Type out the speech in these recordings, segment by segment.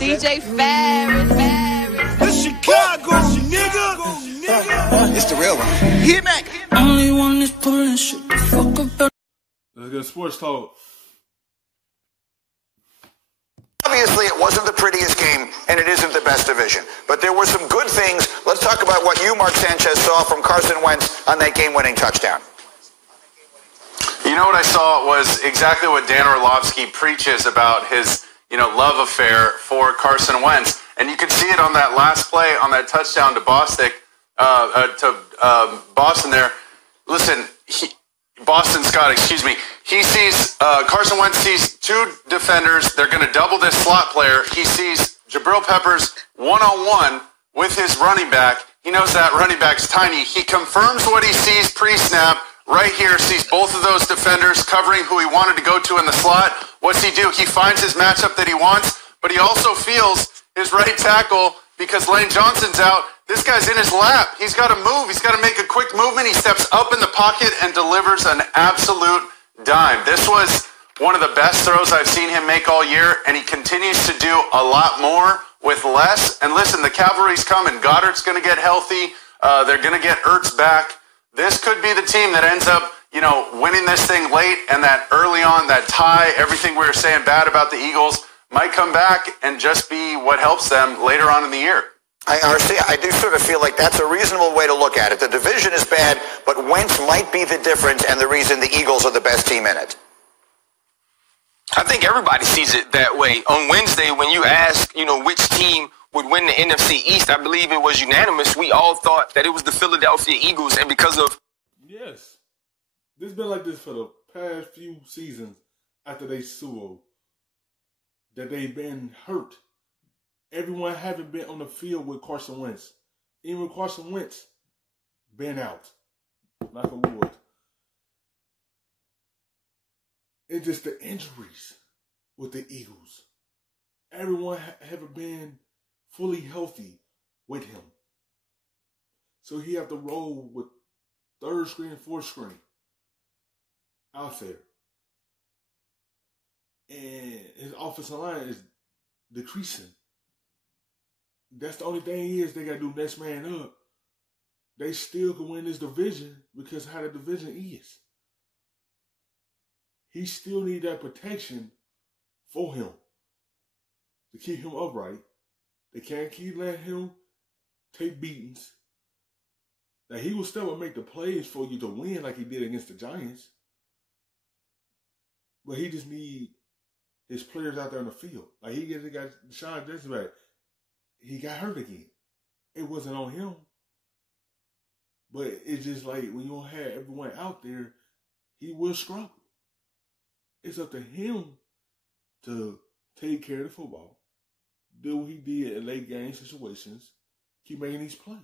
DJ Ferris. It's Chicago, nigga. It's the real one. Hit me. Only one is pulling shit the fuck up. Let's get sports talk. Obviously, it wasn't the prettiest game, and it isn't the best division. But there were some good things. Let's talk about what you, Mark Sanchez, saw from Carson Wentz on that game-winning touchdown. You know what I saw was exactly what Dan Orlovsky preaches about his, love affair for Carson Wentz. And you could see it on that last play, on that touchdown to Boston there. Listen, Boston Scott, excuse me. He sees, Carson Wentz sees two defenders. They're going to double this slot player. He sees Jabril Peppers one-on-one with his running back. He knows that running back's tiny. He confirms what he sees pre-snap. Right here, sees both of those defenders covering who he wanted to go to in the slot. What's he do? He finds his matchup that he wants, but he also feels his right tackle because Lane Johnson's out. This guy's in his lap. He's got to move. He's got to make a quick movement. He steps up in the pocket and delivers an absolute dime. This was one of the best throws I've seen him make all year, and he continues to do a lot more with less. And listen, the cavalry's coming. Goddard's going to get healthy. They're going to get Ertz back. This could be the team that ends up, winning this thing late, and that early on, that tie, everything we were saying bad about the Eagles might come back and just be what helps them later on in the year. I do sort of feel like that's a reasonable way to look at it. The division is bad, but Wentz might be the difference and the reason the Eagles are the best team in it. I think everybody sees it that way. On Wednesday, when you ask, which team would win the NFC East, I believe it was unanimous. We all thought that it was the Philadelphia Eagles, and because of... Yes. This has been like this for the past few seasons after they Super that they've been hurt. Everyone haven't been on the field with Carson Wentz. Even Carson Wentz been out. Knock on wood. It's just the injuries with the Eagles. Everyone haven't been fully healthy with him. So he have to roll with third string and fourth string out there. And his offensive line is decreasing. That's the only thing is they got to do next man up. They still can win this division because of how the division is. He still need that protection for him to keep him upright. They can't keep letting him take beatings. Now, he will still make the plays for you to win like he did against the Giants. But he just need his players out there on the field. Like he got Deshaun Jackson back. He got hurt again. It wasn't on him. But it's just like when you don't have everyone out there, he will struggle. It's up to him to take care of the football. Do what he did in late game situations. Keep making these plays.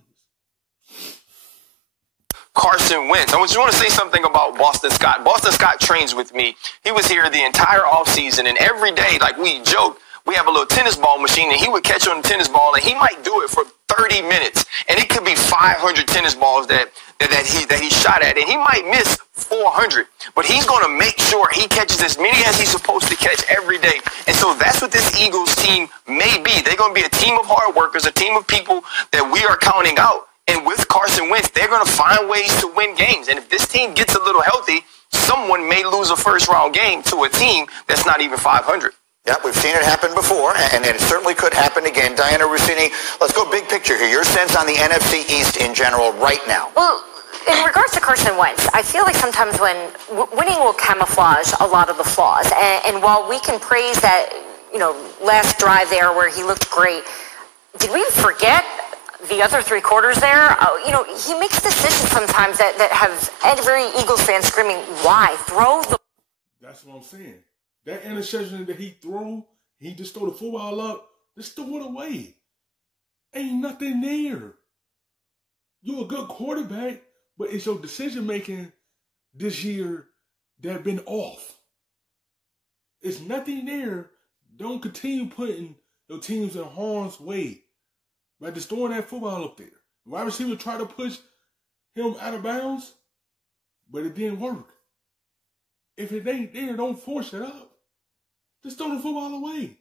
Carson Wentz. I just want to say something about Boston Scott. Boston Scott trains with me. He was here the entire offseason, and every day, like we joke, we have a little tennis ball machine, and he would catch on the tennis ball, and he might do it for 30 minutes. And it could be 500 tennis balls that he shot at, and he might miss 400. But he's going to make sure he catches as many as he's supposed to catch every day. And so that's what this Eagles team may be. They're going to be a team of hard workers, a team of people that we are counting out. And with Carson Wentz, they're going to find ways to win games. And if this team gets a little healthy, someone may lose a first-round game to a team that's not even 500. Yeah, we've seen it happen before, and it certainly could happen again. Diana Rossini, let's go big picture here. Your sense on the NFC East in general right now? Well, in regards to Carson Wentz, I feel like sometimes when winning will camouflage a lot of the flaws. And while we can praise that, last drive there where he looked great, did we forget the other three quarters there? He makes decisions sometimes that have every Eagles fan screaming, why? Throw the... That's what I'm saying. That interception that he threw, he just threw the football up, just threw it away. Ain't nothing there. You're a good quarterback, but it's your decision-making this year that been off. It's nothing there. Don't continue putting your teams in harm's way by just throwing that football up there. The wide receiver tried to push him out of bounds, but it didn't work. If it ain't there, don't force it up. Just throw the football away.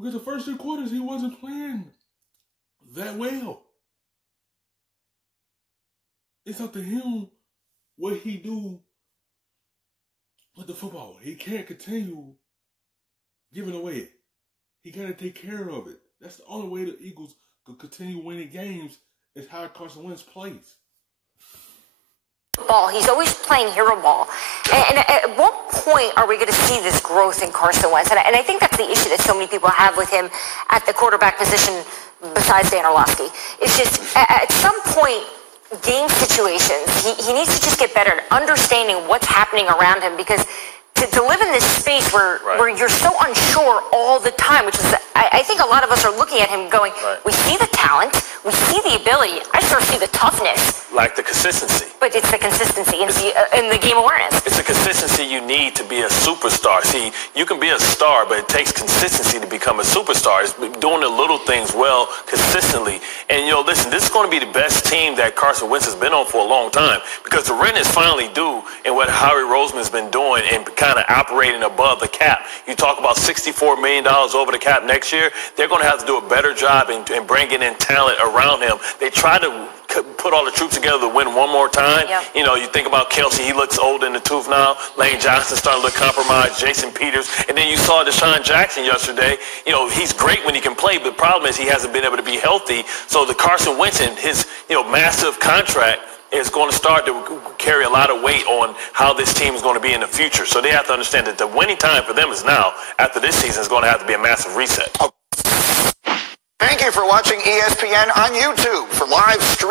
Because the first 3 quarters, he wasn't playing that well. It's up to him what he do with the football. He can't continue giving away. He got to take care of it. That's the only way the Eagles could continue winning games is how Carson Wentz plays. Ball. He's always playing hero ball. And at what point are we going to see this growth in Carson Wentz? And I think that's the issue that so many people have with him at the quarterback position besides Dan Orlovsky. It's just at some point, game situations, he needs to just get better at understanding what's happening around him, because to live in this space where you're so unsure all the time, which is, I think a lot of us are looking at him going, we see the talent, we see the ability, I sort of see the toughness. Like the consistency. But it's the consistency and the game awareness. It's the consistency you need to be a superstar. See, you can be a star, but it takes consistency to become a superstar. It's doing the little things well, consistently. And, you know, listen, this is going to be the best team that Carson Wentz has been on for a long time, because the rent is finally due in what Howie Roseman's been doing and kind of operating above the cap. You talk about $64 million over the cap next year. They're going to have to do a better job in bringing in talent around him. They try to put all the troops together to win one more time. Yep. You know, you think about Kelsey, he looks old in the tooth now. Lane Johnson starting to look compromised. Jason Peters. And then you saw Deshaun Jackson yesterday. You know, he's great when he can play, but the problem is he hasn't been able to be healthy. So the Carson Wentz and his, you know, massive contract is going to start to carry a lot of weight on how this team is going to be in the future. So they have to understand that the winning time for them is now. After this season, is going to have to be a massive reset. Thank you for watching ESPN on YouTube. For live stream.